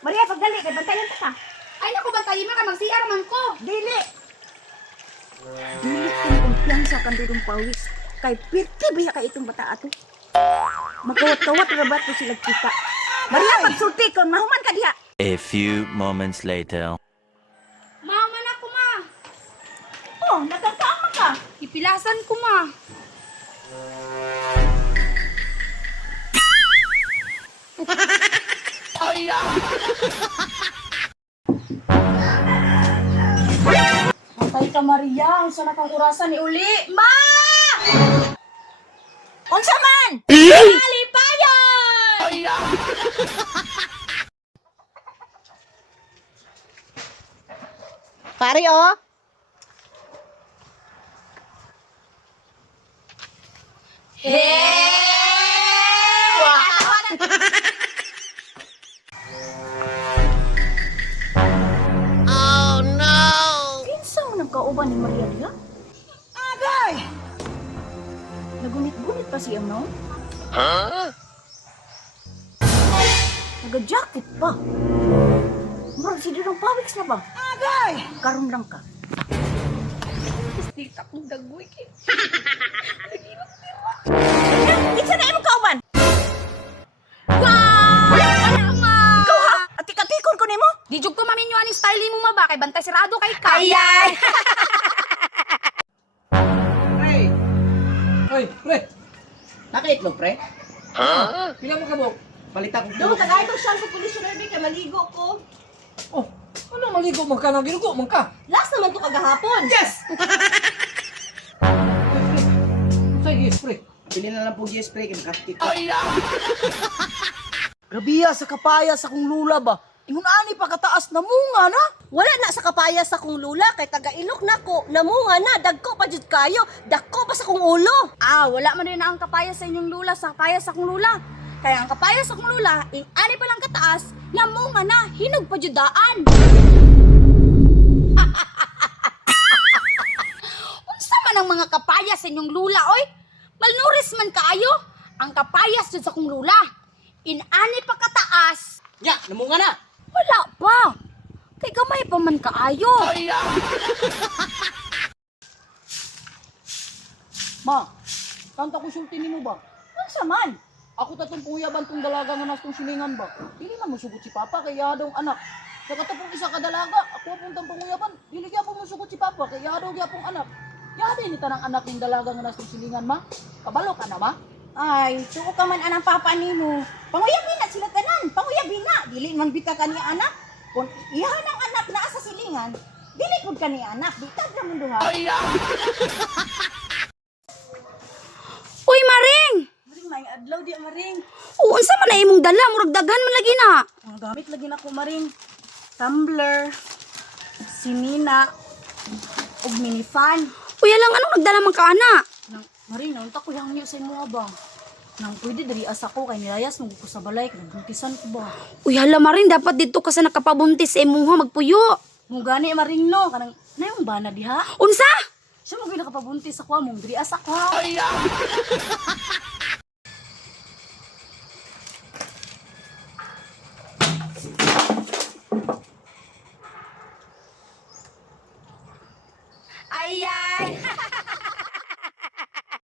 Maria, pagdali, kay bantayan ta ka. Ay, naku, bantayin mo ka, mag-CR man ko. Dili. Dili kini kumpiyansa kan dudong pawis. Kay pirti biya kay itong bata ato. Magkawat-kawat ra ba to sila kita. Maria, pagsulti kon mahuman ka diha. A few moments later. Mama na ko, ma. Oh, nagkakaama ka. Ipilasan ko, ma. Patay ka, Maria. Unsa na kang orasan ni uli? Ma! Unsa man? Alipayan! Pare, oh. Kinsa man ang kauban ni Maria diha? Agay! Nagunit-gunit pa siya, no? Naga-jacket pa. Murag si Dudong Pawiks na ba? Agay! Karon lang ka. Tita kong dagoy, kay. Kinsa na imong kauban? Wow! Wala, ma! Ikaw ha? At ikatikon ko nimo? Di jug ko maminyo ani style mo, ma, ba? Kay bantay sirado kay ka. Ayay! Pre! Hoy, pre! Nakaitlog, pre? Pila mo kabok? Balita ko Doon, tagay ko shampoo conditioner ni kay maligo ko. Oh, ano maligo man ka? Nagirugo man ka? Last naman to kagahapon. Yes! Say yes, pre. Bili na lang po yes, pre. Kinakastik. Grabiya sa kapaya sa kong lula ba? Ingon ani pa kataas na munga na. Wala na sa kapaya sa kong lula kay taga-ilok na ko. Namunga na, dagko pa jud kayo. Dagko pa sa kong ulo. Ah, wala man din na ang kapaya sa inyong lula, sa kapaya sa kong lula. Kaya ang kapaya sa kong lula, ani pa lang kataas, namunga na, hinog pa judaan. Unsa man ang mga kapaya sa inyong lula, oy? Malnuris man kaayo. Ang kapayas jud sa kong lula. Ani pa kataas, Ya, namunga na! wala pa. Kay gamay pa man kaayo. Ma, kanta ko sulti nimo ba? Unsa man? Ako tatong puyaban tong dalaga nga nas tong silingan ba? Dili man mosugot si Papa kay yadong anak. Nakatapong isa ka dalaga, ako puntang panguyaban. Dili gyapon mosugot si Papa kay yadong gyapong anak. Yadi ni tanang anak ning dalaga nga nas tong silingan, ma. Kabalo ka na, ma? Ay, tuo ka man anang papa nimo. Panguyabi na sila tanan. Panguyabi na. Dili man bita ka ni anak. Kung iyan ang anak na sa silingan, dili pud ka ni anak. Bitad ra man duha. Uy, Maring! Maring may adlaw di maring. Unsa man na imong dala, murag daghan man lagi na. Ang gamit lagi na ko maring. Tumbler, sinina, ug mini fan. Uy, alang anong nagdala man ka, ana? Nang maring naunta ko yang niyo sa imo ba? Nang pwede diri asa ko kay nilayas mo ko sa balay kay buntisan ko ba. Uy, hala, Maring, dapat dito ka sa nakapabuntis sa imuha magpuyo. Mo gani maring no kanang nayong bana diha. Unsa? Siya mo nakapabuntis ako mong diri asa ko.